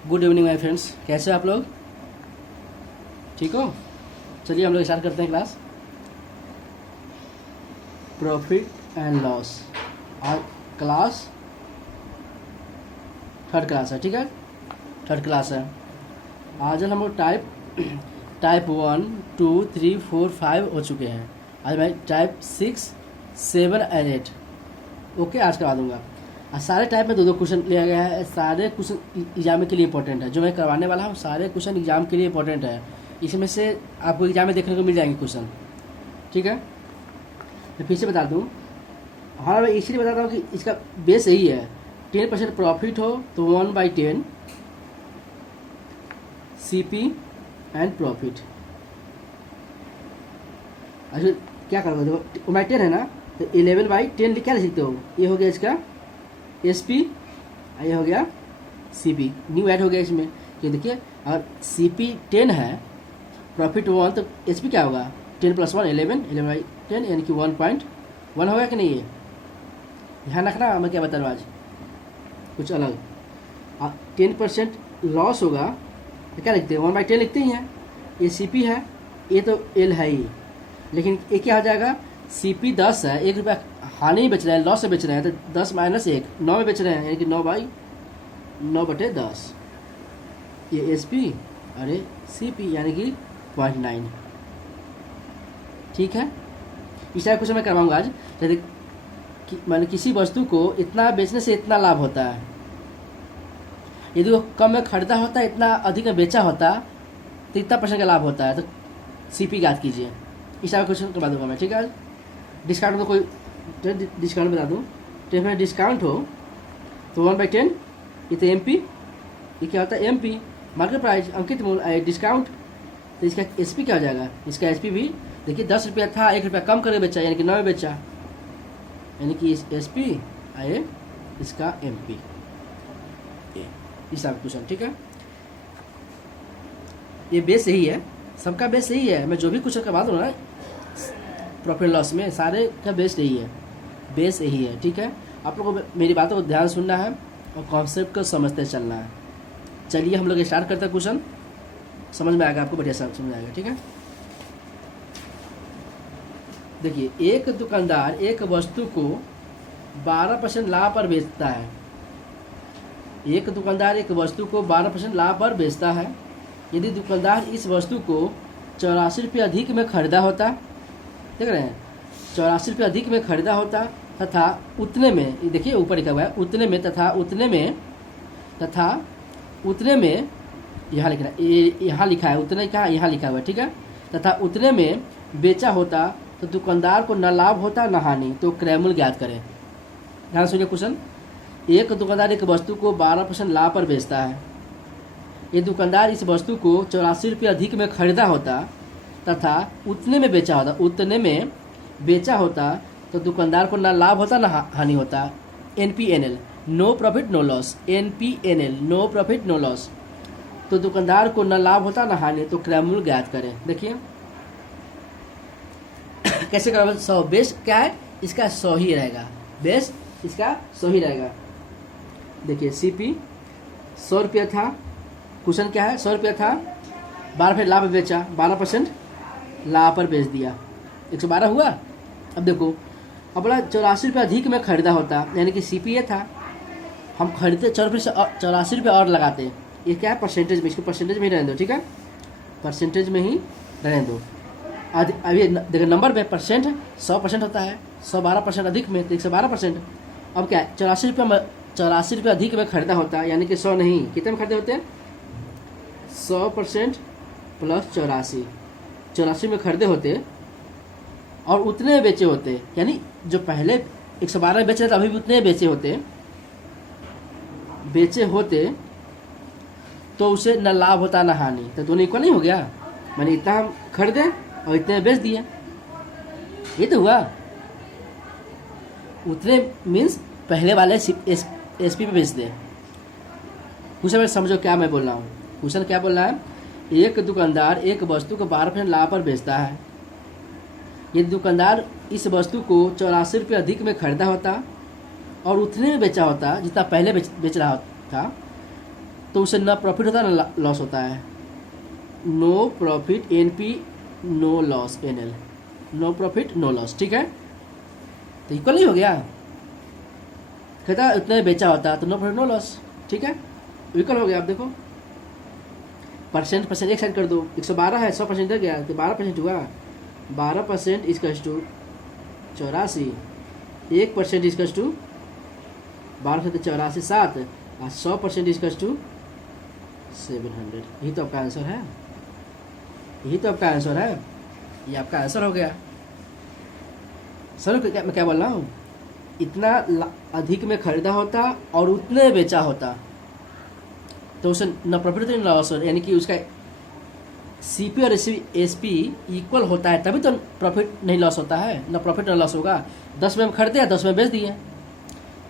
Good evening my friends, कैसे आप लोग? ठीक हो? चलिए हम लोग स्टार्ट करते हैं क्लास। प्रॉफिट एंड लॉस आज क्लास थर्ड क्लास है। ठीक है, थर्ड क्लास है। आज हम लोग टाइप 1, 2, 3, 4, 5 हो चुके हैं। आज मैं टाइप 6, 7 एंड 8 ओके आज करवा दूंगा। सारे टाइप में दो दो क्वेश्चन लिया गया है। सारे क्वेश्चन एग्जाम के लिए इंपॉर्टेंट है। जो मैं करवाने वाला हूँ सारे क्वेश्चन एग्जाम के लिए इंपॉर्टेंट है। इसमें से आपको एग्जाम में देखने को मिल जाएंगे क्वेश्चन। ठीक है, मैं फिर से बता दूँ। हाँ, मैं इसलिए बताता हूँ कि इसका बेस यही है। 10% प्रॉफिट हो तो 1/10 CP एंड प्रॉफिट। अच्छा, क्या करोगे? देखो 1/10 है ना, तो 11/10 क्या लिख सकते हो? ये हो गया इसका SP, ये हो गया CP। न्यू ऐड हो गया इसमें। ये देखिए, अगर CP 10 है, प्रॉफिट 1, तो SP क्या होगा? 10 + 1 11, 11/10 यानी कि 1.1 होगा कि नहीं? ये ध्यान रखना, मैं क्या बता रहा हूँ आज कुछ अलग। 10% लॉस होगा तो क्या लिखते हैं? 1/10 लिखते ही हैं। ये CP है, ये तो L है ही, लेकिन ये क्या हो जाएगा? CP 10 है, 1 रुपया हानि बेच रहे हैं, लॉस से बेच रहे हैं, तो 10 - 1 9 में बेच रहे हैं, यानी कि 9/10। ये SP और ये CP यानी कि 0.9। ठीक है, इस टाइप क्वेश्चन मैं करवाऊंगा आज। जैसे मैंने किसी वस्तु को इतना बेचने से इतना लाभ होता है, यदि वो कम में खरीदा होता है, इतना अधिक में बेचा होता तो इतना % का लाभ होता है, तो CP याद कीजिए। इस टाइप क्वेश्चन करवा दूंगा मैं। ठीक है, आज डिस्काउंट में कोई डिस्काउंट बता दूँ। 10% डिस्काउंट हो तो 1/10, ये तो MP, ये क्या होता है? MP मार्केट प्राइस, अंकित मूल्य, डिस्काउंट। तो इसका SP क्या हो जाएगा? इसका SP भी देखिए 10 रुपया था, 1 रुपया कम करके बेचा, यानी कि 9 में बेचा, यानी कि SP आए इसका MP। इस क्वेश्चन। ठीक है, ये बेस यही है, सबका बेस यही है। मैं जो भी क्वेश्चन करवा दूँ ना प्रॉफिट लॉस में, सारे का बेस यही है, बेस यही है। ठीक है, आप लोगों को मेरी बातों को ध्यान सुनना है और कॉन्सेप्ट को समझते चलना है। चलिए हम लोग स्टार्ट करते हैं। क्वेश्चन समझ में आएगा आपको, बढ़िया समझ आएगा। ठीक है, देखिए, एक दुकानदार एक वस्तु को 12% लाभ पर बेचता है। एक दुकानदार एक वस्तु को 12% लाभ पर बेचता है। यदि दुकानदार इस वस्तु को 84 रुपये अधिक में खरीदा होता, देख रहे हैं, 84 रुपये अधिक में खरीदा होता तथा उतने में, देखिए ऊपर लिखा हुआ है उतने में, तथा उतने में यहाँ लिखना, यहाँ लिखा है उतने का, यहाँ लिखा हुआ है। ठीक है, तथा उतने में बेचा होता तो दुकानदार को न लाभ होता न हानि, तो क्रय मूल्य ज्ञात करें। ध्यान सुनिए क्वेश्चन। एक दुकानदार एक वस्तु को 12% लाभ पर बेचता है। ये दुकानदार इस वस्तु को 84 रुपये अधिक में खरीदा होता तथा उतने में बेचा होता तो दुकानदार को ना लाभ होता ना हानि होता। NPNL, no profit no loss. NPNL, no profit no loss. तो दुकानदार को ना लाभ होता ना हानि, तो क्रय मूल्य ज्ञात करें। देखिए कैसे करें? 100 बेस क्या है इसका? 100 ही रहेगा, बेस इसका 100 ही रहेगा। देखिए CP 100 रुपया था, क्वेश्चन क्या है? 100 रुपया था, 12% लाभ बेचा, 12% लाभ पर बेच दिया, 112 हुआ। अब देखो, अब बोला 84 रुपये अधिक में खरीदा होता, यानी कि CP ये था, हम खरीदते 84 रुपये और लगाते। ये क्या है? परसेंटेज में, इसको परसेंटेज में ही रहने दो। ठीक है, परसेंटेज में ही रहने दो। अभी देखो नंबर में परसेंट 100% होता है, 112% अधिक में तो 112%। अब क्या है? 84 रुपये अधिक में खरीदा होता, यानी कि 100 नहीं, कितने में खरीदे होते हैं? 100% + 84 में खरीदे होते और उतने में बेचे होते, यानी जो पहले 112 में बेचे थे अभी भी उतने बेचे होते तो उसे न लाभ होता न हानि, तो दोनों इक्वल नहीं हो गया? मैंने इतना हम खरीदे और इतने में बेच दिए, ये तो हुआ। उतने मीन्स पहले वाले SP पे बेच दे। क्वेश्चन समझो क्या मैं बोल रहा हूँ। क्वेश्चन क्या बोल रहा है? एक दुकानदार एक वस्तु को 12% लाभ पर बेचता है। यदि दुकानदार इस वस्तु को 84 रुपये अधिक में खरीदा होता और उतने में बेचा होता जितना पहले बेच रहा था, तो उसे ना प्रॉफिट होता है ना लॉस होता है। No profit NP, no loss NL, no profit no loss, ठीक है। तो इक्वल नहीं हो गया, कहता है उतने बेचा होता तो नो प्रॉफिट नो लॉस, ठीक है, इक्वल हो गया। आप देखो परसेंट एक साइड कर दो, 112 है, 100% इधर गया तो 12% हुआ, 12% इसकस टू 84, 1% इसकस टू 12 से 84 7, और 100% इसकस टू 700। यही तो आपका आंसर है, यही तो आपका आंसर है, ये आपका आंसर हो गया। सर मैं क्या बोल रहा हूँ, इतना अधिक में खरीदा होता और उतने बेचा होता तो उसे न प्रॉफिट न लॉस, यानी कि उसका CP और SP इक्वल होता है, तभी तो प्रॉफिट नहीं लॉस होता है, न प्रॉफिट न लॉस होगा। 10 में खरीदे 10 में बेच दिए,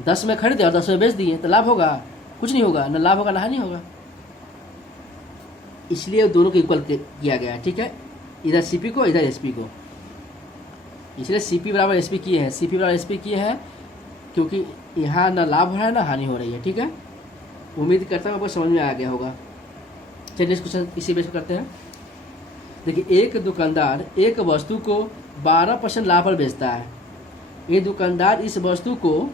10 में खरीदे और 10 में बेच दिए तो लाभ होगा? कुछ नहीं होगा, न लाभ होगा ना हानि होगा। इसलिए दोनों को इक्वल किया गया है, ठीक है, इधर CP को इधर SP को, इसलिए CP बराबर SP किए हैं, CP बराबर SP किए हैं क्योंकि यहाँ ना लाभ हो रहा है ना हानि हो रही है, ठीक है। उम्मीद करता हूँ आपको समझ में आ गया होगा। चलिए इस क्वेश्चन इसी बेस पर करते हैं। देखिए एक दुकानदार एक वस्तु को 12% लाभ पर बेचता है। ये दुकानदार इस वस्तु को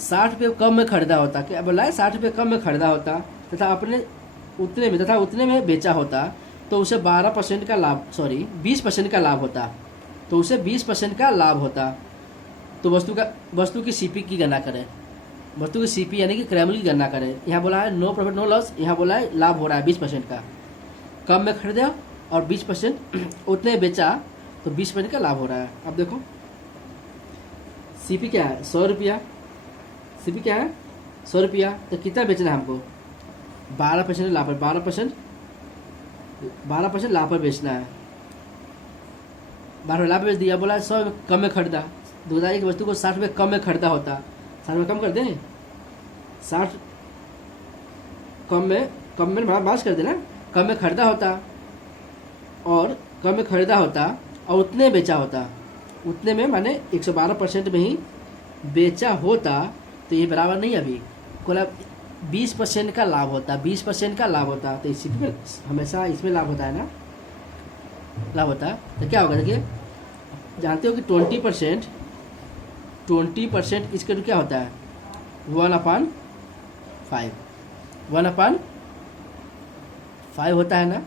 60 रुपये कम में खरीदा होता, क्या बोला है, 60 रुपये कम में खरीदा होता तथा उतने में बेचा होता तो उसे 12% का लाभ, सॉरी 20% का लाभ होता, तो उसे 20% का लाभ होता। तो वस्तु की CP की गणना करें, वस्तु की CP यानी कि क्रय मूल्य की गणना करें। यहाँ बोला है नो प्रॉफिट नो लॉस, यहाँ बोला है लाभ हो रहा है 20% का, कम में खरीदा और 20% उतने बेचा तो 20% का लाभ हो रहा है। अब देखो CP क्या है, 100 रुपया, CP क्या है 100 रुपया, तो कितना बेचना है हमको, 12% लाभ पर, 12% लाभ पर बेचना है। 12 लाभ बेच दिया, बोला 100 कम में खरीदा, दुकानदार एक वस्तु को 60 रुपये कम में खरीदा होता, 60 में कम कर दें, 60 कम में मार्च कर देना, कम में खरीदा होता और कम में खरीदा होता और उतने बेचा होता, उतने में माने 112% में ही बेचा होता, तो ये बराबर नहीं अभी बोला 20% का लाभ होता, 20% का लाभ होता, तो इसी में हमेशा इसमें लाभ होता है ना, लाभ होता है। तो क्या होगा, देखिए जानते हो कि 20% इसके क्या होता है 1/5, 1/5 होता है ना।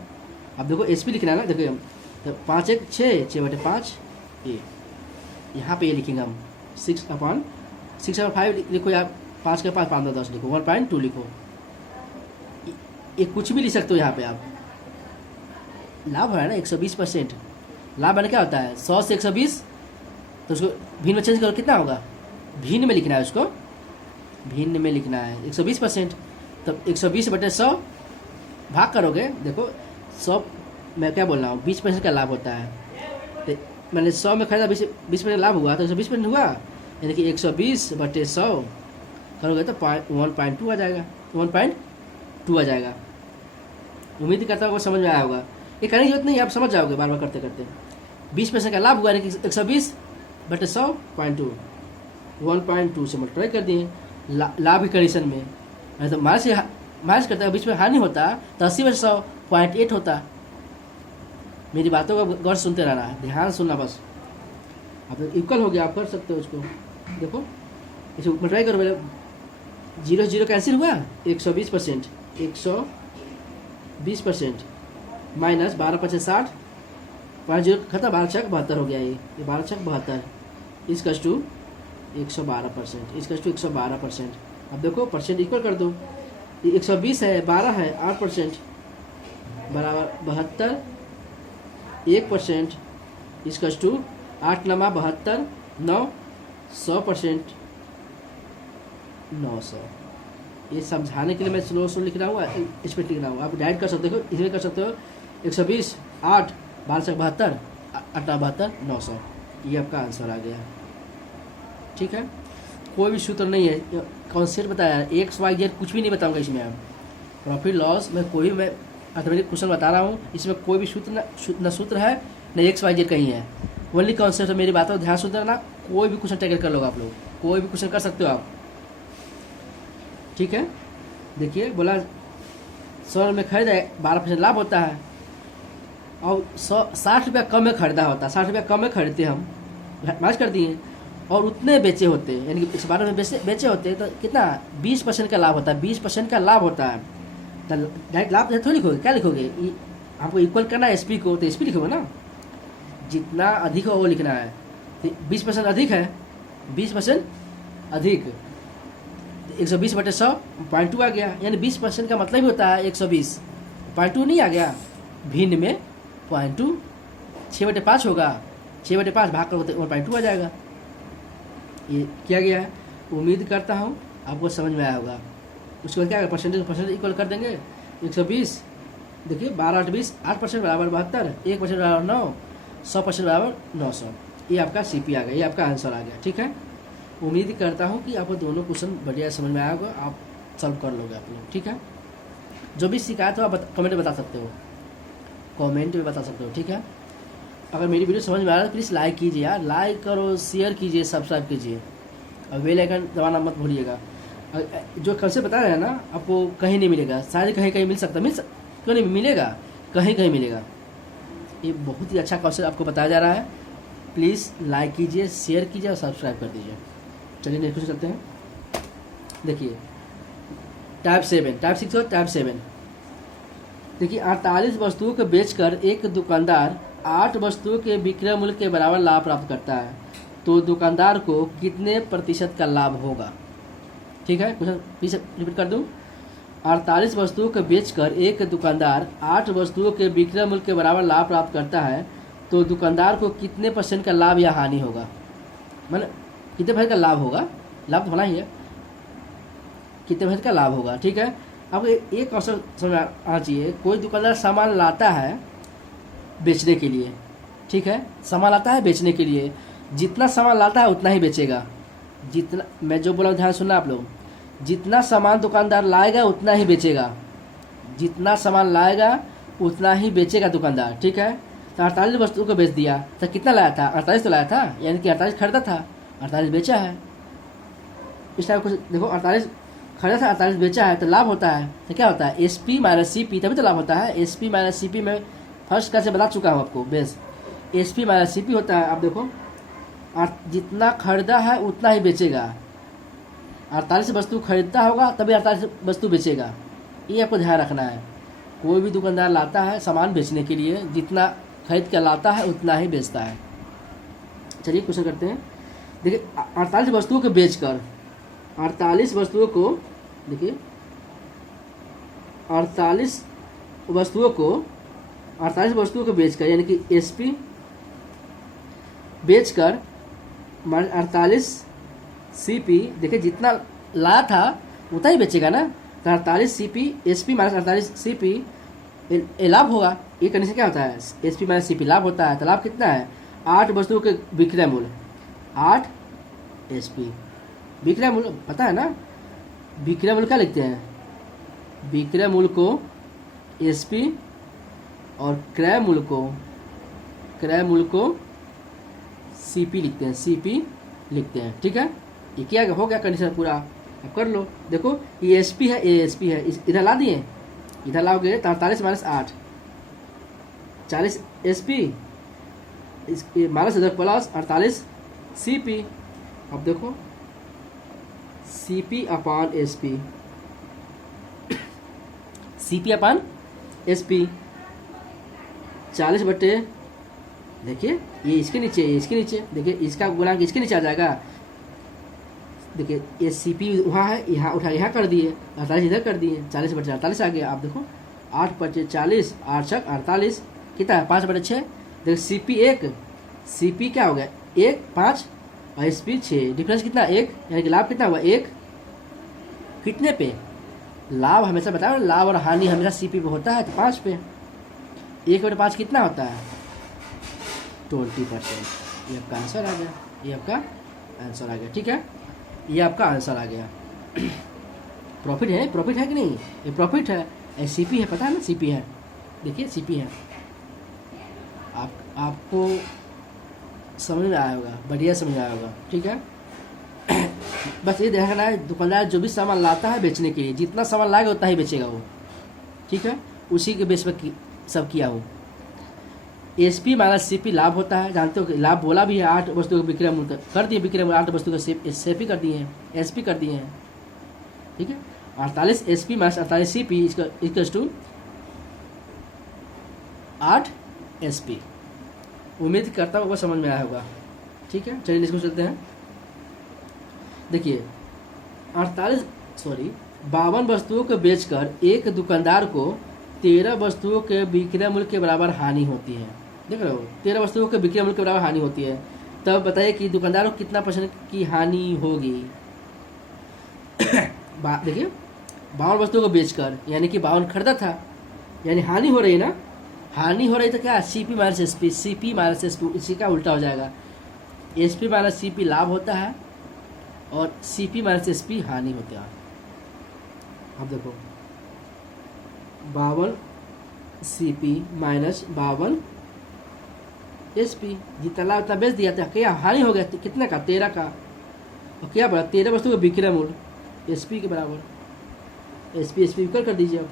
अब देखो SP लिखना है ना, देखिए तो 5 1 6, 6/5 ये, यहाँ पे ये लिखेंगे हम 6/5 लिखो, या 5 के 5 5 10 लिखो, 1.2 लिखो, ये कुछ भी लिख सकते हो। यहाँ पे आप लाभ है ना 120%, लाभ है क्या होता है 100 से 120, तो उसको भिन्न में चेंज करो, कितना होगा, भिन्न में लिखना है, उसको भिन्न में लिखना है 120%, तब 120/100 भाग करोगे, देखो 100 मैं क्या बोल रहा हूँ 20% का लाभ होता है, तो मैंने 100 में खरीदा 20% लाभ हुआ तो 120% हुआ, यानी कि 120/100 करोगे तो 1.2 आ जाएगा, 1.2 आ जाएगा। उम्मीद करता हूँ समझ में आया होगा, ये करने की जरूरत नहीं, आप समझ जाओगे बार बार करते करते। 20% का लाभ हुआ यानी कि 120/100 1.2 से मल्टीप्लाई कर दिए लाभ की कंडीशन में, नहीं तो माइनस करता है, बीच में हानि होता तो 80/100 0.8 होता। मेरी बातों को गौर सुनते रहना, ध्यान सुनना बस। अब इक्वल हो गया, आप कर सकते हो उसको, देखो इसे मल्टीप्लाई करो, मेरे 0 0 कैंसिल हुआ, 120%, 120% माइनस 12/5 60, 5 0 खत्म, 12 6 72 हो गया, ये 12 6 72 इसकस टू 112%, इसकस टू 112%। अब देखो परसेंट इक्वल कर दो, 120 है, 12 है, 8% बराबर 72, 1% इसकस टू 8 9 72 9 100%, 900। ये समझाने के लिए मैं स्लो लिख रहा हूँ, इसमें लिख रहा हूँ, आप डायरेक्ट कर सकते हो, इसमें कर सकते हो 120 8 12 72 8 72 900, ये आपका आंसर आ गया। ठीक है, कोई भी सूत्र नहीं है, कॉन्सेप्ट बताया, XYZ कुछ भी नहीं बताऊंगा इसमें। आप प्रॉफिट लॉस में कोई भी मैं अर्थमेटिक क्वेश्चन बता रहा हूँ, इसमें कोई भी सूत्र न सूत्र है न XYZ कहीं है, ओनली कॉन्सेप्ट है। मेरी बातों को ध्यान सुन देना, कोई भी क्वेश्चन टैकल कर लो आप लोग, कोई भी क्वेश्चन कर सकते हो आप। ठीक है, देखिए बोला 100 में खरीदा 12% लाभ होता है। और 60 रुपया कम में खरीदा होता है, 60 रुपया कम में खरीदते हम, माइनस कर दिए, और उतने बेचे होते हैं, यानी कि 112 में बेचे होते हैं, तो कितना 20% का लाभ होता है, 20% का लाभ होता है। तो डायरेक्ट लाभ थोड़ी लिखोगे, क्या लिखोगे, हमको इक्वल करना है एसपी को, तो एसपी लिखोगे ना, जितना अधिक हो वो लिखना है। तो 20% अधिक है, 20% अधिक, 120/100 0.2 आ गया, यानी 20% का मतलब ही होता है 120, 0.2 नहीं आ गया, भिन्न में 0.2, 6/5 होगा, 6/5 भाग कर 0.2 आ जाएगा। ये किया गया है, उम्मीद करता हूँ आपको समझ में आया होगा। उसके बाद क्या परसेंटेज इक्वल कर देंगे, 120, देखिए 12 8 20, 8% बराबर 72, 1% बराबर 9, 100% बराबर 900। ये आपका सीपी आ गया, ये आपका आंसर आ गया। ठीक है, उम्मीद करता हूँ कि आपको दोनों क्वेश्चन बढ़िया समझ में आया होगा, आप सॉल्व कर लोगे आप लोग। ठीक है, जो भी शिकायत हो आप कमेंट में बता सकते हो, कमेंट में बता सकते हो। ठीक है, अगर मेरी वीडियो समझ में आ रहा है तो प्लीज़ लाइक कीजिए यार, लाइक करो, शेयर कीजिए, सब्सक्राइब कीजिए, और बेल आइकन दबाना मत भूलिएगा। जो कल से बता रहे हैं ना, आपको कहीं नहीं मिलेगा, शायद कहीं कहीं मिल सकता, क्यों नहीं मिलेगा, कहीं कहीं मिलेगा। ये बहुत ही अच्छा कॉन्सेप्ट आपको बताया जा रहा है, प्लीज़ लाइक कीजिए, शेयर कीजिए और सब्सक्राइब कर दीजिए। चलिए नेक्स्ट क्वेश्चन चलते हैं। देखिए टाइप 6 और टाइप 7। देखिए 48 वस्तुओं को बेचकर एक दुकानदार 8 वस्तुओं के विक्रय मूल्य के बराबर लाभ प्राप्त करता है, तो दुकानदार को कितने प्रतिशत का लाभ होगा। ठीक है, क्वेश्चन फिर से रिपीट कर दूं। 48 वस्तुओं को बेचकर एक दुकानदार 8 वस्तुओं के विक्रय मूल्य के बराबर लाभ प्राप्त करता है, तो दुकानदार को कितने % का लाभ या हानि होगा। मतलब कितने % का लाभ होगा, लाभ तो होना ही है, कितने % का लाभ होगा। ठीक है, आपको एक क्वेश्चन समझ आना चाहिए। कोई दुकानदार सामान लाता है बेचने के लिए, ठीक है, सामान लाता है बेचने के लिए, जितना सामान लाता है उतना ही बेचेगा। जितना मैं जो बोला ध्यान सुनना आप लोग, जितना सामान दुकानदार लाएगा उतना ही बेचेगा, जितना सामान लाएगा उतना ही बेचेगा दुकानदार। ठीक है, तो 48 वस्तुओं को बेच दिया, तो कितना लाया था, 48 तो लाया था, यानी कि 48 खरीदा था, 48 बेचा है। इस टाइप कुछ देखो, 48 खरीदा था, 48 बेचा है, तो लाभ होता है। तो क्या होता है, SP माइनस CP, तभी तो लाभ होता है। SP माइनस CP में फर्स्ट क्लास से बता चुका हूँ आपको, बेस SP माइनस CP होता है। आप देखो, जितना खरीदा है उतना ही बेचेगा, 48 वस्तु खरीदता होगा तभी 48 वस्तु बेचेगा, ये आपको ध्यान रखना है। कोई भी दुकानदार लाता है सामान बेचने के लिए, जितना खरीद के लाता है उतना ही बेचता है। चलिए क्वेश्चन करते हैं। देखिए 48 वस्तुओं को बेचकर, 48 वस्तुओं को, देखिए 48 वस्तुओं को बेचकर, यानी कि SP बेचकर 48 CP, देखिए जितना लाया था उतना ही बेचेगा ना, तो 48 CP SP माइनस 48 CP ये लाभ होगा। ये करने से क्या होता है, SP माइनस CP लाभ होता है। तो लाभ कितना है, 8 वस्तुओं के विक्रय मूल्य, 8 SP विक्रय मूल्य पता है ना, विक्रय मूल्य क्या लिखते हैं, विक्रय मूल्य को SP और क्रय मूल्य को CP लिखते हैं, CP लिखते हैं। ठीक है, ये क्या हो गया कंडीशन पूरा, अब कर लो। देखो ये SP है, ये SP है, इधर ला दिए, इधर लाओगे 48 माइनस 8, 40 SP माइनस इधर प्लस 48 CP। अब देखो CP अपान SP, CP अपान SP 40 बटे, देखिए ये इसके नीचे, ये इसके नीचे, देखिए इसका गुणांक इसके नीचे आ जाएगा। देखिए ये CP वहाँ है, यहाँ उठा यहाँ कर दिए, 48 इधर कर दिए, 40 बटे 48 आ गया। आप देखो 8 बटे 40, 8 छक 48, कितना है 5 बटे 6। देखिए CP 1, CP क्या हो गया 1 5 और SP 6, डिफरेंस कितना 1, यानी कि लाभ कितना हुआ 1, कितने पे, लाभ हमेशा बताओ, लाभ और हानि हमेशा CP पे होता है, तो 5 पे, 1 बटे 5 कितना होता है 20%। ये आपका आंसर आ गया, ये आपका आंसर आ गया। ठीक है, ये आपका आंसर आ गया। प्रॉफिट है कि नहीं, ये प्रॉफिट है, ये CP है, पता है ना CP है, देखिए CP है। आपको समझ में आया होगा, बढ़िया समझ आया होगा। ठीक है, बस ये देखना है, दुकानदार जो भी सामान लाता है बेचने के लिए, जितना सामान लाएगा उतना ही बेचेगा वो। ठीक है, उसी के बेस पर सब किया हो। S P minus C P लाभ होता है, जानते हो कि लाभ बोला भी है, 8 वस्तुओं का विक्रय मूल्य कर दिए, विक्रय मूल्य 8 वस्तु का सेपी कर दिए हैं, एस पी कर दिए हैं। ठीक है, 48 S P minus 48 C P equals to 8 S P. उम्मीद करता हूँ वो समझ में आया होगा। ठीक है, चलिए इसको चलते हैं। देखिए 52 वस्तुओं को बेचकर एक दुकानदार को 13 वस्तुओं के विक्रय मूल्य के बराबर हानि होती है। देख रहे हो, 13 वस्तुओं के विक्रय मूल्य के बराबर हानि होती है। तब बताइए कि दुकानदार को कितना % की हानि होगी। देखिए 52 वस्तुओं को बेचकर, यानी कि 52 खरीदा था, यानी हानि हो रही ना, हानि हो रही तो क्या, C P minus S P, C P minus S P, इसी का उल्टा हो जाएगा। S P minus C P लाभ होता है और C P minus S P हानि होता है। अब देखो 52 C P minus 52 S P, जितना लाभ उतना बेच दिया था, क्या हानि हो गया, कितने का, 13 का। और क्या बड़ा, 13 वस्तु का विक्रय मूल्य एस पी के बराबर, एस पी इक्वल कर दीजिए। अब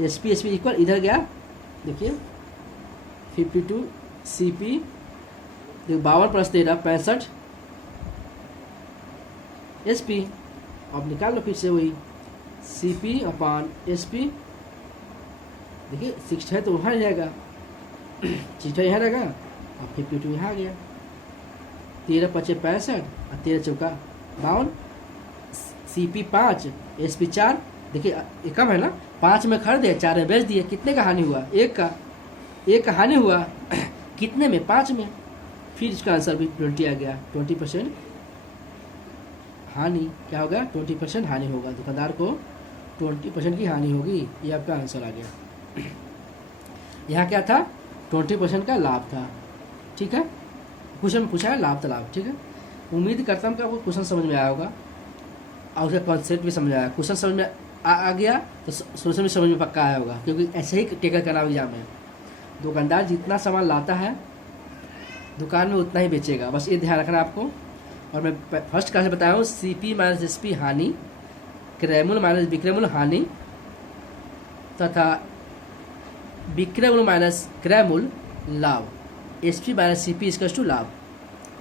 एस पी इक्वल इधर गया, देखिए 52 C P, 52 plus 13 65 S P. अब निकाल लो फिर से वही C P upon S P. देखिए 6 है तो वहाँ रहेगा, 6 यहाँ रहेगा और 52 यहाँ आ गया। 13 × 5 = 65 और 13 × 4 = 52। C P 5 S P 4। देखिए ये कम है ना, 5 में खरीदे, 4 में बेच दिए, कितने का हानि हुआ, एक का हानि हुआ। कितने में, 5 में। फिर इसका आंसर भी 20 आ गया, 20% हानि। क्या होगा, 20% हानि होगा, दुकानदार को 20% की हानि होगी। ये आपका आंसर आ गया। यहाँ क्या था, 20% का लाभ था। ठीक है, क्वेश्चन में पूछा है लाभ था लाभ। ठीक है, उम्मीद करता हूँ कि आपको क्वेश्चन समझ में आया होगा और उसका कॉन्सेप्ट भी समझ आया। क्वेश्चन समझ में आ गया तो सोल्यूशन भी समझ में पक्का आया होगा, क्योंकि ऐसे ही टेकल करना एग्जाम है। दुकानदार जितना सामान लाता है दुकान में उतना ही बेचेगा, बस ये ध्यान रखना आपको। और मैं फर्स्ट क्लास में बताया हूँ, C P minus S P हानि, क्रय मूल्य माइनस विक्रय मूल्य हानि, तथा विक्रय मूल्य माइनस क्रय मूल्य लाभ, S P minus C P equals to लाभ।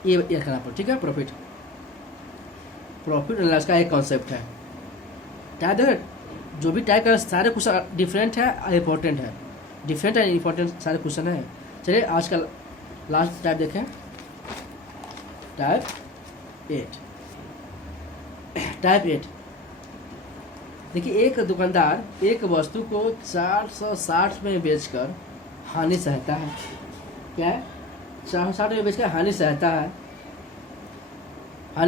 ये रखना पर। ठीक है, प्रॉफिट एंड लॉस का एक कॉन्सेप्ट है। टाइप जो भी टाइप कर सारे क्वेश्चन डिफरेंट है, इंपॉर्टेंट है, डिफरेंट एंड इंपॉर्टेंट सारे क्वेश्चन है। चलिए आज का लास्ट टाइप देखें, टाइप 8। देखिए एक दुकानदार एक वस्तु को 460 में बेचकर हानि सहता है। क्या है, 460 में बेचकर हानि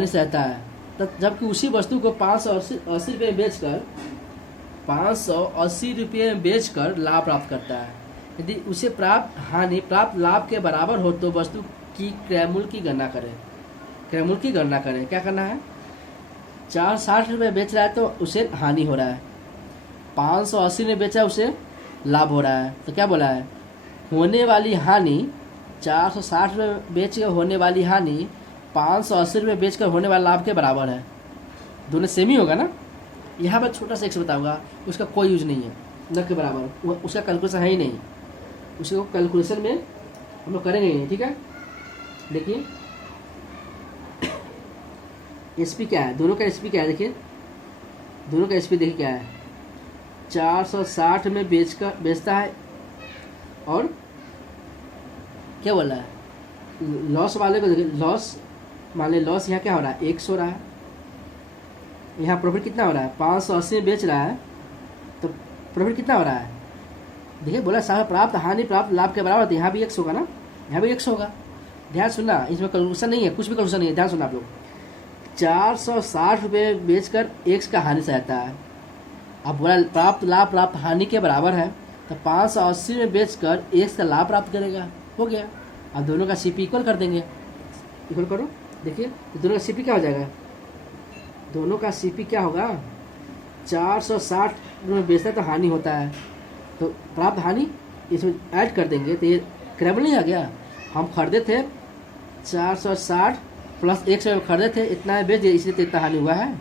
सहता है। तब जबकि उसी वस्तु को 580 रुपये बेचकर 580 रुपये में बेचकर लाभ प्राप्त करता है। यदि उसे प्राप्त लाभ के बराबर हो तो वस्तु की क्रय मूल्य की गणना करें। क्या करना है, 460 रुपये बेच रहा है तो उसे हानि हो रहा है, 580 में बेचा उसे लाभ हो रहा है। तो क्या बोला है, होने वाली हानि 460 रुपये बेच कर होने वाली हानि 580 रुपये बेच कर होने वाले लाभ के बराबर है। दोनों सेम ही होगा ना। यहाँ पर छोटा सा एक बताऊंगा, उसका कोई यूज नहीं है, न के बराबर, उसका कैलकुलेशन है ही नहीं, उसको कैलकुलेशन में हम लोग करेंगे नहीं। ठीक है, देखिए एस पी क्या है, दोनों का एस पी क्या है, देखिए दोनों का एस पी देखिए क्या है, 460 में बेचता है और क्या बोल रहा है, लॉस वाले को देखिए, लॉस मान लीजिए लॉस यहाँ क्या हो रहा है, 100 हो रहा है। यहाँ प्रॉफिट कितना हो रहा है, 580 में बेच रहा है तो प्रॉफिट कितना हो रहा है। देखिए बोला साहब प्राप्त हानि प्राप्त लाभ के बराबर, तो यहाँ भी 100 होगा ना, यहाँ भी 100 होगा। ध्यान सुनना, इसमें कैलकुलेशन नहीं है, कुछ भी कैलकुलेशन नहीं है, ध्यान सुनना आप लोग। 460 रुपये बेचकर 1 का हानि सहता है। अब बोला प्राप्त लाभ प्राप्त हानि के बराबर है, तो 580 में बेचकर 1 का लाभ प्राप्त करेगा, हो गया। अब दोनों का सीपी इक्वल कर देंगे, इक्वल करो। देखिए दोनों का सीपी क्या हो जाएगा, दोनों का सीपी क्या होगा, 460 में बेचता है तो हानि होता है, तो प्राप्त हानि इसमें ऐड कर देंगे तो ये क्रय मूल्य नहीं आ गया। हम खरीदे थे 460 प्लस 100 खरीदे थे, इतना बेच दिया, इसलिए तो इतना हानि हुआ है।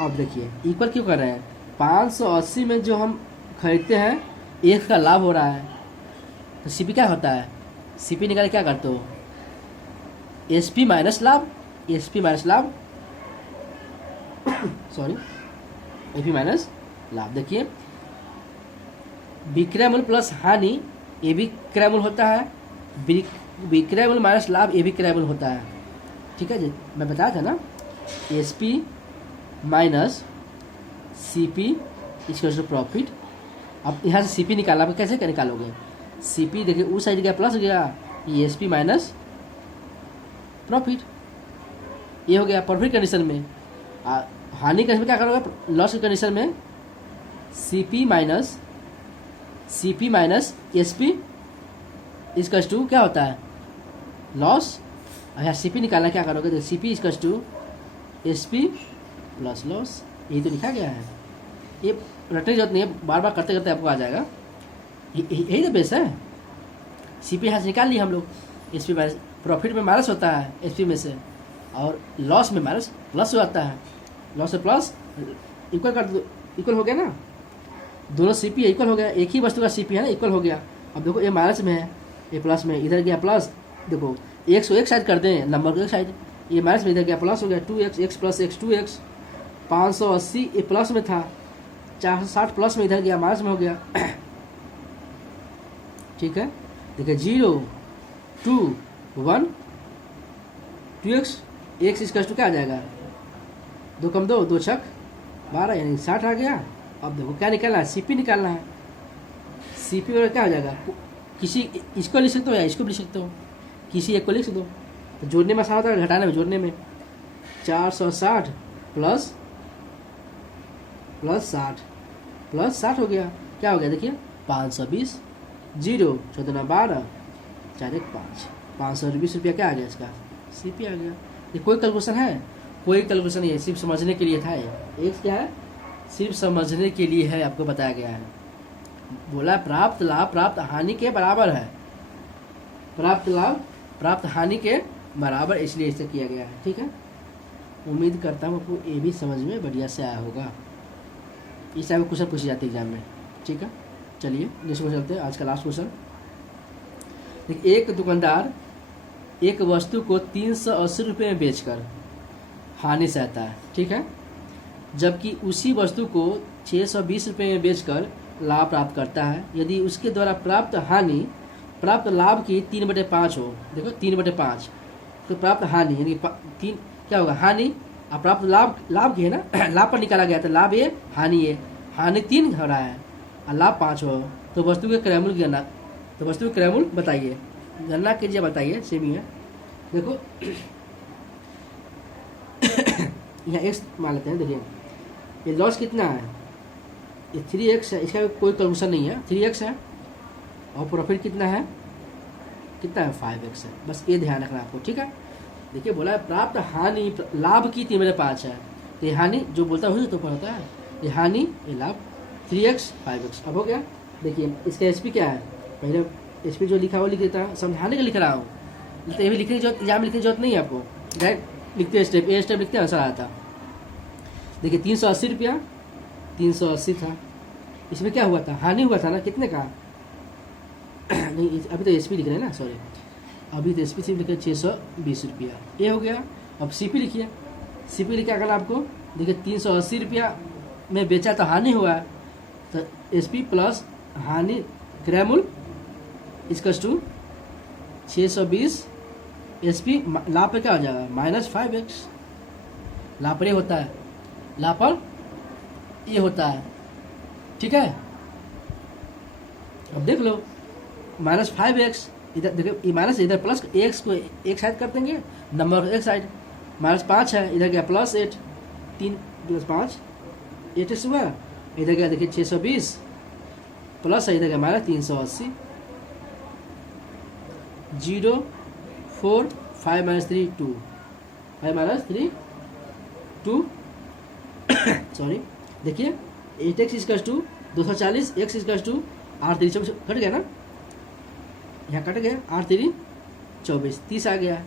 अब देखिए इक्वल क्यों कर रहे हैं, 580 में जो हम खरीदते हैं 1 का लाभ हो रहा है, तो सीपी क्या होता है, सीपी निकाल क्या करते हो, एसपी माइनस लाभ, एसपी माइनस लाभ सॉरी एपी माइनस लाभ। देखिए विक्रय मूल्य प्लस हानि ये भी क्रय मूल्य होता है, विक्रय मूल्य माइनस लाभ ये भी क्रय मूल्य होता है। ठीक है जी, मैं बताया था ना, SP minus CP equals to profit. अब यहाँ से सीपी निकालना, आप कैसे निकालोगे, सीपी देखिए उस साइड गया प्लस गया, ये एसपी माइनस प्रॉफिट, ये हो गया प्रॉफिट कंडीशन में। हानि कंडीशन में क्या करोगे, लॉस की कंडीशन में CP minus SP equals to क्या होता है, लॉस। यहाँ सीपी निकालना क्या करोगे, तो CP equals to SP plus loss, यही तो लिखा गया है, ये रटने की जरूरत नहीं है, बार बार करते करते आपको आ जाएगा, यही तो बेस है। सीपी यहाँ से निकाल लिया हम लोग, एसपी माइनस प्रॉफिट में माइनस होता है एसपी में से, और लॉस में माइनस प्लस हो जाता है, लॉस से प्लस इक्वल कर दो, इक्वल हो गया ना, दोनों सीपी इक्वल हो गया, एक ही वस्तु का सीपी है ना, इक्वल हो गया। अब देखो ये माइनस में है, ये प्लस में, इधर गया प्लस, देखो एक सौ एक साइड कर दें नंबर को एक साइड, ये माइनस में इधर गया प्लस हो गया, 2x, x plus x 2x, 580 ये प्लस में था, 460 प्लस में इधर गया माइनस में हो गया। ठीक है, देखिए 0 2 1 2x, x इसका क्या आ जाएगा, 2 कम 2 2 छक 12 यानी 60 आ गया। अब देखो क्या निकालना है, सीपी निकालना है, सीपी वगैरह क्या हो जाएगा, किसी इसको लिख सकते हो या इसको भी लिख सकते हो, किसी एक को लिख दो, तो जोड़ने में आसान होता है, घटाने में जोड़ने में, 460 प्लस 60 हो गया, क्या हो गया देखिए 520, 0 14 12 4 1 5, 520 रुपया क्या आ गया इसका, सीपी आ गया। ये कोई कैलकुलेशन है, कोई कैलकुलेशन नहीं है, सिर्फ समझने के लिए था ये, एक क्या है सिर्फ समझने के लिए है, आपको बताया गया है। बोला प्राप्त लाभ प्राप्त हानि के बराबर है, प्राप्त लाभ प्राप्त हानि के बराबर, इसलिए इसे किया गया है। ठीक है, उम्मीद करता हूँ आपको ये भी समझ में बढ़िया से आया होगा, इस टाइप क्वेश्चन पूछे जाते हैं एग्जाम में। ठीक है, चलिए नेक्स्ट क्वेश्चन चलते हैं, आज का लास्ट क्वेश्चन। देखिए एक दुकानदार एक वस्तु को 380 रुपये में बेचकर हानि सहता है, ठीक है, जबकि उसी वस्तु को 620 रुपये में बेचकर लाभ प्राप्त करता है। यदि उसके द्वारा प्राप्त लाभ की 3/5 हो, देखो 3/5, तो प्राप्त हानि यानी 3 क्या होगा, हानि, और प्राप्त लाभ की है ना, लाभ पर निकाला गया था, लाभ ये हानि है, हानि 3 हो रहा है और लाभ 5 हो, तो वस्तु के क्रय मूल्य की गणना, तो वस्तु के क्रय मूल्य बताइए, गणना कीजिए, बताइए, सेम ही है। देखो यहाँ x मान लेते हैं, देखिए ये लॉस कितना है, ये 3x है, इसका कोई कैलकुलेशन नहीं है, 3x है, और प्रॉफिट कितना है 5x है, बस ये ध्यान रखना आपको। ठीक है, देखिए बोला है प्राप्त हानि लाभ की 3/5 है, तो ये हानि जो बोलता है तो होता है, ये हानि ये लाभ 3x 5x। अब हो गया, देखिए इसका एसपी क्या है, पहले एसपी जो लिखा वो लिख देता है, समझाने का लिख रहा हूँ, तो ये भी लिखने की जरूरत, एग्जाम लिखने की जरूरत नहीं है आपको, डायरेक्ट लिखते हैं स्टेप ए स्टेप लिखते हैं, आंसर आता। देखिए 380 रुपया 380 था, इसमें क्या हुआ था, हानि हुआ था ना, कितने का नहीं, अभी तो एसपी लिख रहे हैं ना, सॉरी अभी तो एसपी सिर्फ लिखे 620 रुपया, ये हो गया। अब सीपी लिखिए, सीपी लिखा करना आपको, देखिए 380 रुपया में बेचा तो हानि हुआ, तो एसपी प्लस हानि क्रय मूल्य इसका टू 620, एसपी लाभ पे क्या हो जाएगा -5x, लाभ पर ये होता है, लाभ पर ये होता है। ठीक है, अब देख लो -5x, इधर देखो ये माइनस, इधर प्लस, एक्स को एक साइड कर देंगे, नंबर को एक साइड, -5 है, इधर गया +8, 3 + 5 8x हुआ, इधर गया देखिए 620 प्लस है, इधर गया -380, 0 4 5 - 3 2 5 - 3 2 सॉरी, देखिए 8x = 240, x = 8 3 24, कट गया ना, यहाँ कट गया, 8 3 24, 30 आ गया,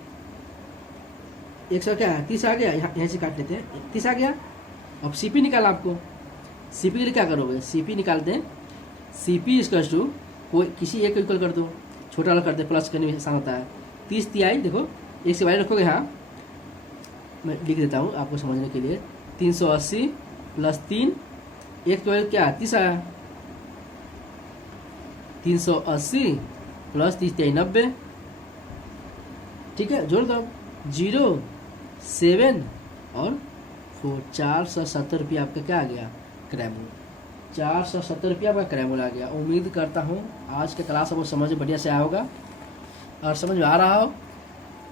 100 क्या है 30 आ गया, यहाँ से काट लेते हैं, 30 आ गया, अब CP निकालना आपको। CP के लिए क्या करोगे, CP निकालते हैं, CP इक्वल्स टू कोई किसी एक को इक्वल कर दो, छोटा वाला कर दे, प्लस करने में आसान होता है। 30 तिहाई देखो, एक से वाले रखोगे, हाँ मैं लिख देता हूँ आपको समझने के लिए। 380 प्लस 3, एक तो क्या 30 आया, 380 प्लस 30 तिहाई 90, ठीक है, जोड़ दो 0 7 और 4, 470 रुपया आपका क्या आ गया, क्रैमोल। 470 रुपया आपका क्रैमोल आ गया। उम्मीद करता हूँ आज का क्लास आपको समझ में बढ़िया से आया होगा, और समझ में आ रहा हो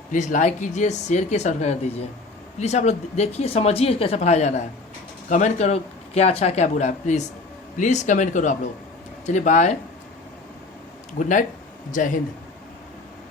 प्लीज़ लाइक कीजिए, शेयर के सब्सक्राइब कर दीजिए। प्लीज़ आप लोग देखिए, समझिए कैसे पढ़ाया जा रहा है, कमेंट करो क्या अच्छा क्या बुरा है, प्लीज़ कमेंट करो आप लोग। चलिए बाय, गुड नाइट, जय हिंद।